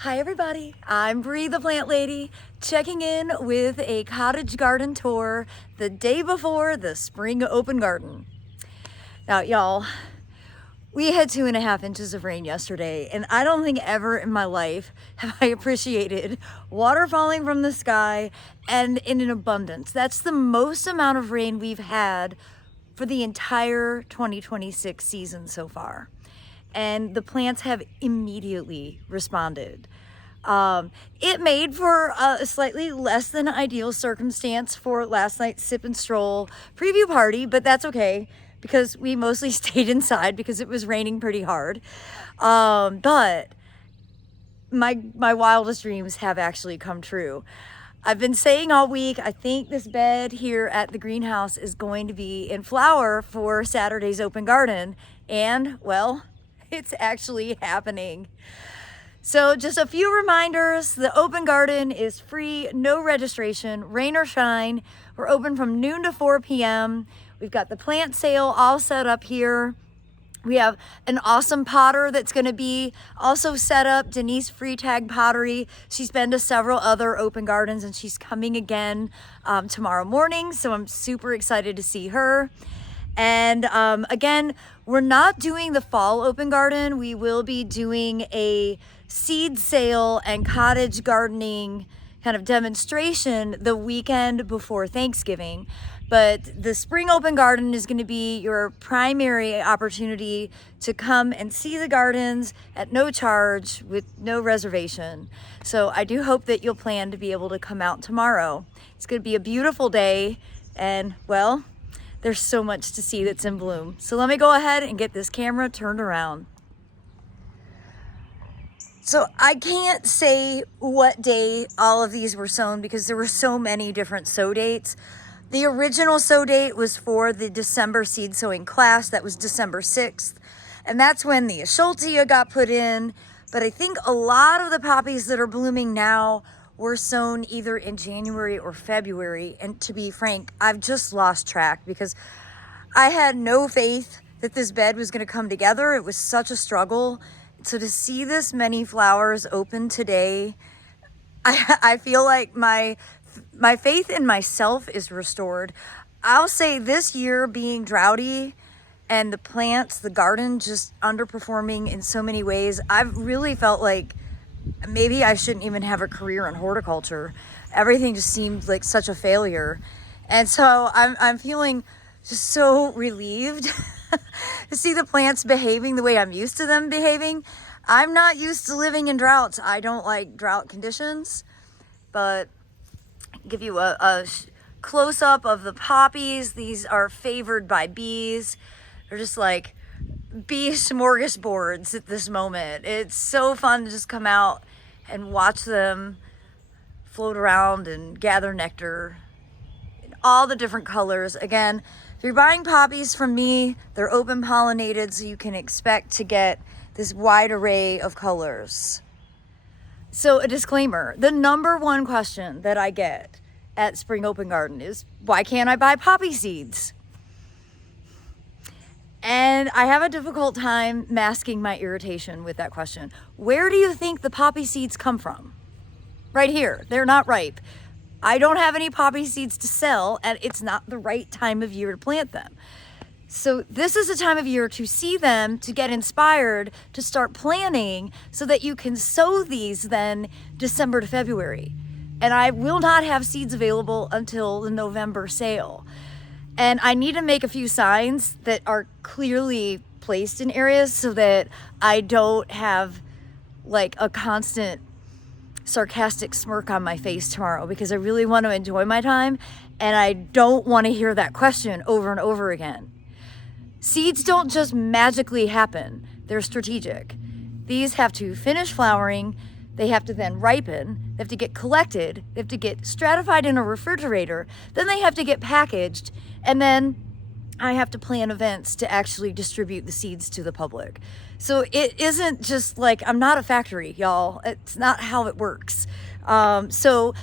Hi everybody, I'm Bree the Plant Lady, checking in with a cottage garden tour the day before the spring open garden. Now y'all, we had 2.5 inches of rain yesterday, and I don't think ever in my life have I appreciated water falling from the sky and in an abundance. That's the most amount of rain we've had for the entire 2026 season so far. And the plants have immediately responded. It made for a slightly less than ideal circumstance for last night's sip and stroll preview party, but that's okay because we mostly stayed inside because it was raining pretty hard. But my wildest dreams have actually come true. I've been saying all week, I think this bed here at the greenhouse is going to be in flower for Saturday's open garden, and well, it's actually happening. So just a few reminders, the open garden is free, no registration, rain or shine. We're open from noon to 4 p.m. We've got the plant sale all set up here. We have an awesome potter that's gonna be also set up, Denise Freetag Pottery. She's been to several other open gardens and she's coming again tomorrow morning. So I'm super excited to see her. And again, we're not doing the fall open garden. We will be doing a seed sale and cottage gardening kind of demonstration the weekend before Thanksgiving. But the spring open garden is going to be your primary opportunity to come and see the gardens at no charge with no reservation. So I do hope that you'll plan to be able to come out tomorrow. It's going to be a beautiful day, and well, there's so much to see that's in bloom. So let me go ahead and get this camera turned around. So I can't say what day all of these were sown because there were so many different sow dates. The original sow date was for the December seed sowing class. That was December 6th. And that's when the Schultea got put in. But I think a lot of the poppies that are blooming now were sown either in January or February. And to be frank, I've just lost track because I had no faith that this bed was going to come together. It was such a struggle. So to see this many flowers open today, I feel like my faith in myself is restored. I'll say this year being droughty and the plants, the garden just underperforming in so many ways, I've really felt like maybe I shouldn't even have a career in horticulture. Everything just seemed like such a failure. And so I'm feeling just so relieved to see the plants behaving the way I'm used to them behaving. I'm not used to living in droughts. I don't like drought conditions, but I'll give you a close-up of the poppies. These are favored by bees. They're just like bee smorgasbords at this moment. It's so fun to just come out and watch them float around and gather nectar in all the different colors. Again, if you're buying poppies from me, they're open pollinated, so you can expect to get this wide array of colors. So a disclaimer, the number one question that I get at Spring Open Garden is, why can't I buy poppy seeds? And I have a difficult time masking my irritation with that question. Where do you think the poppy seeds come from? Right here, they're not ripe. I don't have any poppy seeds to sell, and it's not the right time of year to plant them. So this is a time of year to see them, to get inspired, to start planning so that you can sow these then December to February. And I will not have seeds available until the November sale. And I need to make a few signs that are clearly placed in areas so that I don't have like a constant sarcastic smirk on my face tomorrow, because I really want to enjoy my time and I don't want to hear that question over and over again. Seeds don't just magically happen. They're strategic. These have to finish flowering. They have to then ripen. They have to get collected. They have to get stratified in a refrigerator. Then they have to get packaged. And then I have to plan events to actually distribute the seeds to the public. So it isn't just like, I'm not a factory, y'all. It's not how it works. So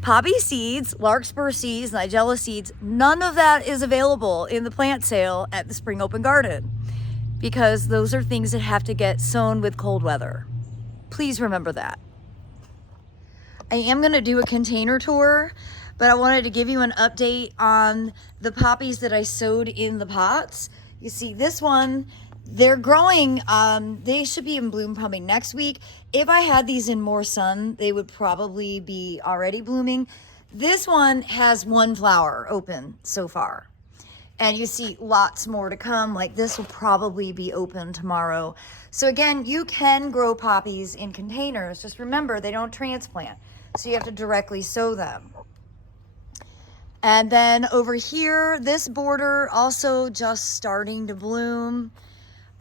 poppy seeds, larkspur seeds, nigella seeds, none of that is available in the plant sale at the Spring Open Garden because those are things that have to get sown with cold weather. Please remember that. I am going to do a container tour, but I wanted to give you an update on the poppies that I sowed in the pots. You see this one, they're growing. They should be in bloom probably next week. If I had these in more sun, they would probably be already blooming. This one has one flower open so far. And you see lots more to come. Like this will probably be open tomorrow. So again, you can grow poppies in containers. Just remember, they don't transplant. So you have to directly sow them. And then over here, this border also just starting to bloom.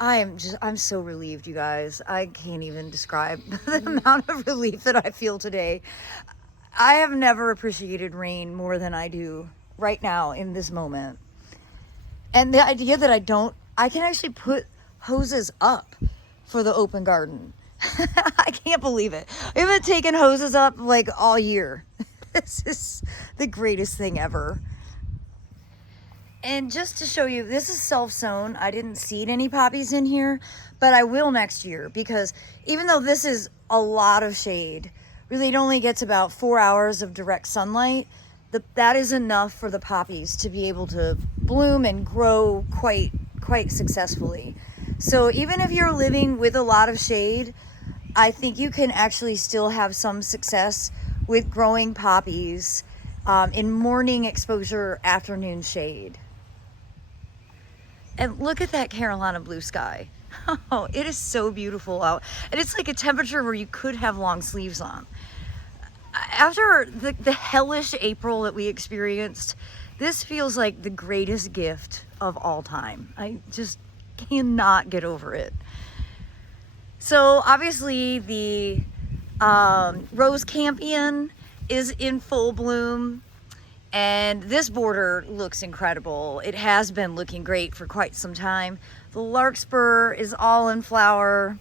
I'm so relieved, you guys. I can't even describe the amount of relief that I feel today. I have never appreciated rain more than I do right now in this moment. And the idea that I can actually put hoses up for the open garden. I can't believe it. I haven't taken hoses up like all year. This is the greatest thing ever. And just to show you, this is self-sown. I didn't seed any poppies in here, but I will next year, because even though this is a lot of shade, really it only gets about 4 hours of direct sunlight. That is enough for the poppies to be able to bloom and grow quite successfully. So even if you're living with a lot of shade, I think you can actually still have some success with growing poppies in morning exposure, afternoon shade. And look at that Carolina blue sky. Oh, it is so beautiful out. And it's like a temperature where you could have long sleeves on. After the hellish April that we experienced, this feels like the greatest gift of all time. I just cannot get over it. So obviously the rose campion is in full bloom, and this border looks incredible. It has been looking great for quite some time. The larkspur is all in flower.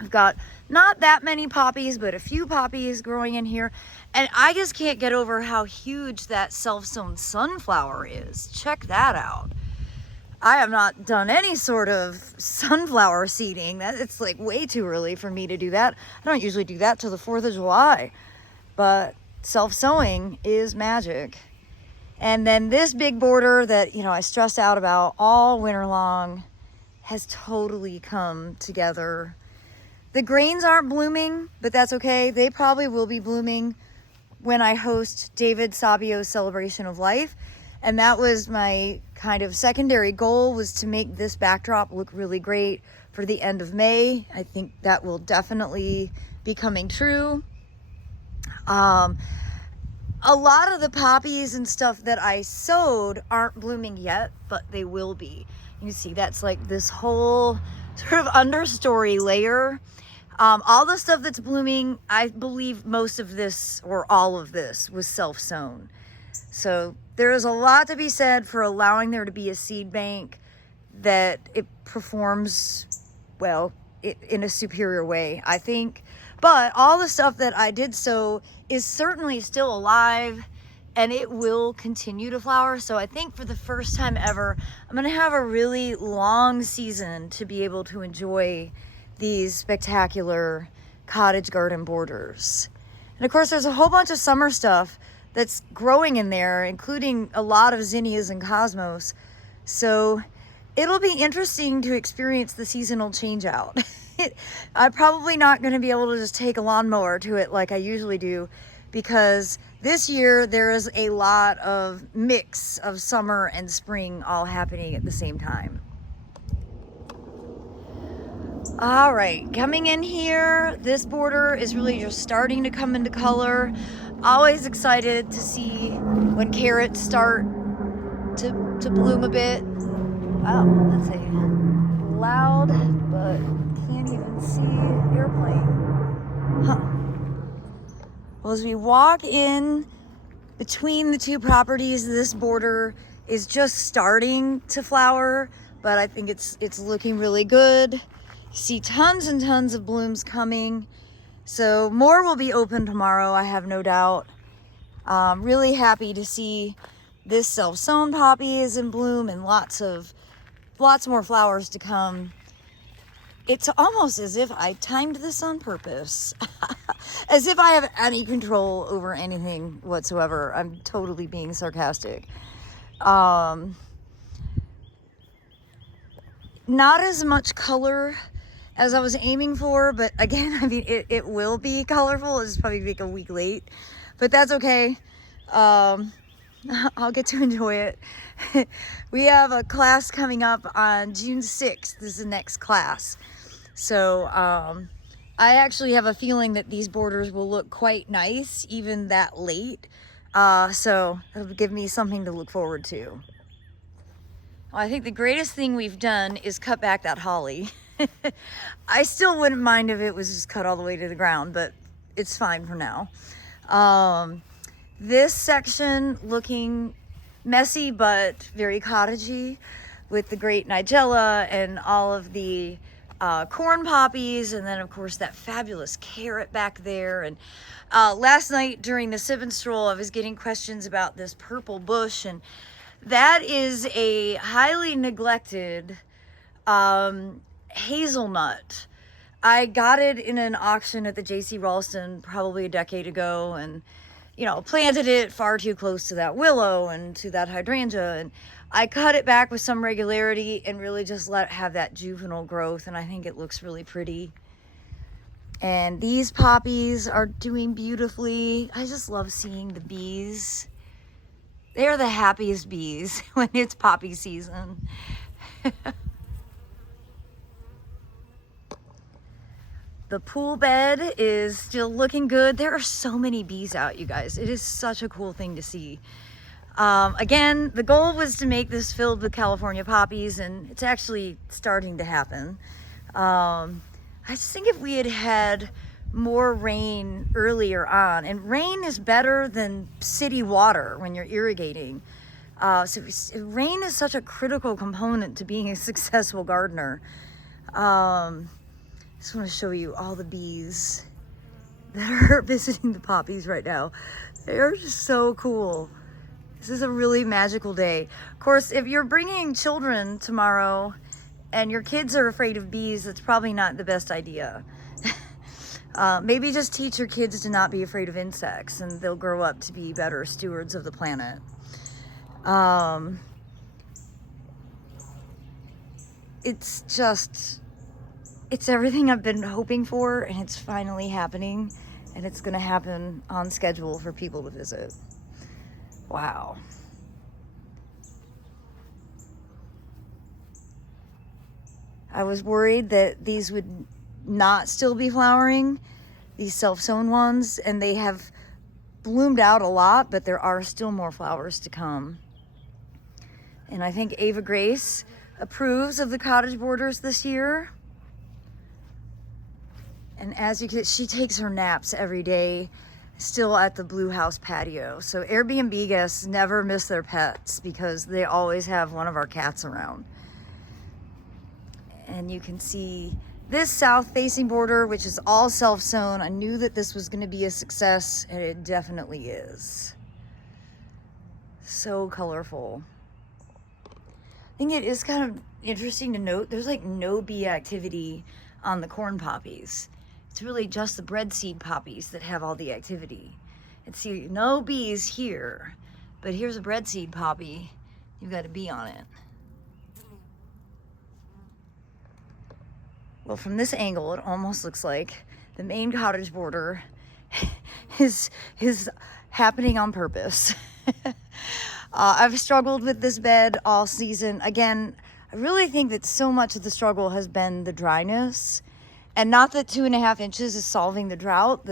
I've got not that many poppies, but a few poppies growing in here. And I just can't get over how huge that self-sown sunflower is. Check that out. I have not done any sort of sunflower seeding. It's like way too early for me to do that. I don't usually do that till the 4th of July. But self-sowing is magic. And then this big border that, I stressed out about all winter long has totally come together. The grains aren't blooming, but that's okay. They probably will be blooming when I host David Sabio's Celebration of Life. And that was my kind of secondary goal, was to make this backdrop look really great for the end of May. I think that will definitely be coming true. A lot of the poppies and stuff that I sowed aren't blooming yet, but they will be. You see, that's like this whole sort of understory layer. All the stuff that's blooming, I believe most of this or all of this was self-sown. So there is a lot to be said for allowing there to be a seed bank that it performs well in a superior way, I think. But all the stuff that I did sow is certainly still alive, and it will continue to flower. So I think for the first time ever, I'm gonna have a really long season to be able to enjoy these spectacular cottage garden borders. And of course, there's a whole bunch of summer stuff that's growing in there, including a lot of zinnias and cosmos. So it'll be interesting to experience the seasonal change out. I'm probably not going to be able to just take a lawnmower to it like I usually do, because this year there is a lot of mix of summer and spring all happening at the same time. All right, coming in here, this border is really just starting to come into color. Always excited to see when carrots start to bloom a bit. Wow, that's a loud, but can't even see airplane. Huh. Well, as we walk in between the two properties, this border is just starting to flower, but I think it's looking really good. See tons and tons of blooms coming. So more will be open tomorrow, I have no doubt. Really happy to see this self-sown poppy is in bloom, and lots more flowers to come. It's almost as if I timed this on purpose. As if I have any control over anything whatsoever. I'm totally being sarcastic. Not as much color as I was aiming for, but again, I mean, it will be colorful. It's probably like a week late, but that's okay. I'll get to enjoy it. We have a class coming up on June 6th. This is the next class. So I actually have a feeling that these borders will look quite nice even that late. So it'll give me something to look forward to. Well, I think the greatest thing we've done is cut back that holly. I still wouldn't mind if it was just cut all the way to the ground, but it's fine for now. This section looking messy but very cottagey with the great nigella and all of the corn poppies, and then of course that fabulous carrot back there. And last night during the sip and stroll, I was getting questions about this purple bush, and that is a highly neglected hazelnut. I got it in an auction at the J.C. Ralston probably a decade ago, and you know, planted it far too close to that willow and to that hydrangea, and I cut it back with some regularity and really just let it have that juvenile growth, and I think it looks really pretty. And these poppies are doing beautifully. I just love seeing the bees. They're the happiest bees when it's poppy season. The pool bed is still looking good. There are so many bees out, you guys. It is such a cool thing to see. Again, the goal was to make this filled with California poppies, and it's actually starting to happen. I just think if we had had more rain earlier on, and rain is better than city water when you're irrigating. Rain is such a critical component to being a successful gardener. Just want to show you all the bees that are visiting the poppies right now. They are just so cool. This is a really magical day. Of course, if you're bringing children tomorrow and your kids are afraid of bees, that's probably not the best idea. Maybe just teach your kids to not be afraid of insects, and they'll grow up to be better stewards of the planet. It's everything I've been hoping for, and it's finally happening, and it's gonna happen on schedule for people to visit. Wow. I was worried that these would not still be flowering, these self-sown ones, and they have bloomed out a lot, but there are still more flowers to come. And I think Ava Grace approves of the cottage borders this year. And as you can, she takes her naps every day, still at the Blue House patio. So Airbnb guests never miss their pets because they always have one of our cats around. And you can see this south-facing border, which is all self-sown. I knew that this was going to be a success, and it definitely is. So colorful. I think it is kind of interesting to note there's like no bee activity on the corn poppies. It's really just the breadseed poppies that have all the activity. And see, no bees here, but here's a breadseed poppy. You've got a bee on it. Well, from this angle, it almost looks like the main cottage border is happening on purpose. I've struggled with this bed all season. Again, I really think that so much of the struggle has been the dryness. And not that 2.5 inches is solving the drought.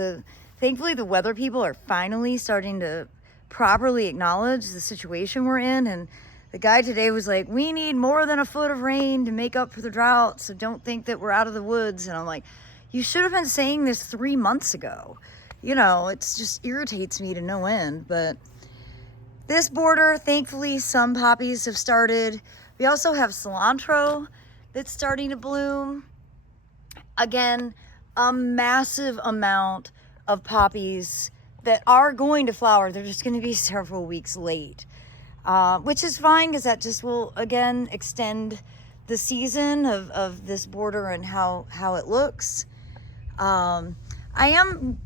Thankfully, the weather people are finally starting to properly acknowledge the situation we're in. And the guy today was like, we need more than a foot of rain to make up for the drought, so don't think that we're out of the woods. And I'm like, you should have been saying this 3 months ago. You know, it just irritates me to no end. But this border, thankfully, some poppies have started. We also have cilantro that's starting to bloom. Again, a massive amount of poppies that are going to flower. They're just going to be several weeks late, which is fine because that just will, again, extend the season of this border and how it looks. I am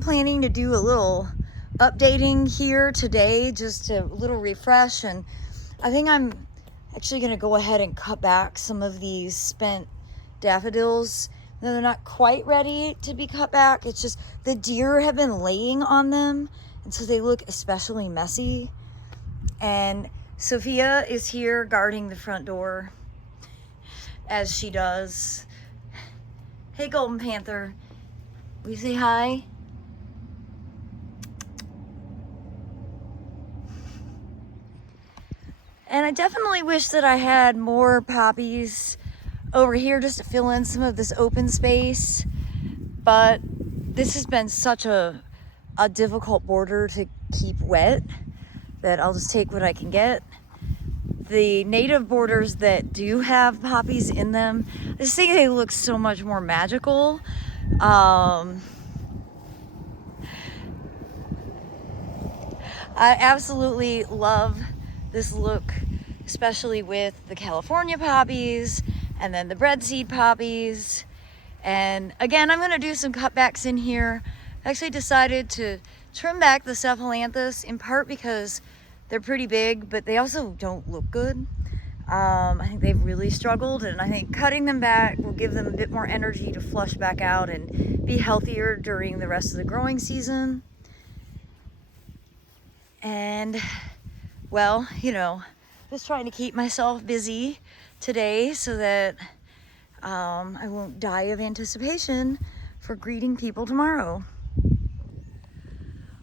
planning to do a little updating here today, just a little refresh, and I think I'm actually going to go ahead and cut back some of these spent daffodils. No, they're not quite ready to be cut back. It's just the deer have been laying on them, and so they look especially messy. And Sophia is here guarding the front door, as she does. Hey, Golden Panther, will you say hi? And I definitely wish that I had more poppies over here just to fill in some of this open space, but this has been such a difficult border to keep wet that I'll just take what I can get. The native borders that do have poppies in them, I just think they look so much more magical. I absolutely love this look, especially with the California poppies and then the breadseed poppies. And again, I'm going to do some cutbacks in here. I actually decided to trim back the cephalanthus in part because they're pretty big, but they also don't look good. I think they've really struggled, and I think cutting them back will give them a bit more energy to flush back out and be healthier during the rest of the growing season. And, well, you know, just trying to keep myself busy today so that I won't die of anticipation for greeting people tomorrow.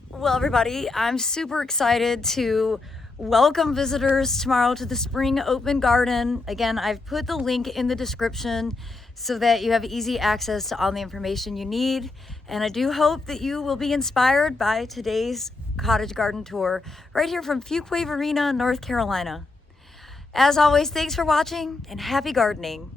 Well, everybody, I'm super excited to welcome visitors tomorrow to the Spring Open Garden. Again, I've put the link in the description so that you have easy access to all the information you need. And I do hope that you will be inspired by today's cottage garden tour right here from Fuquay-Varina, North Carolina. As always, thanks for watching and happy gardening.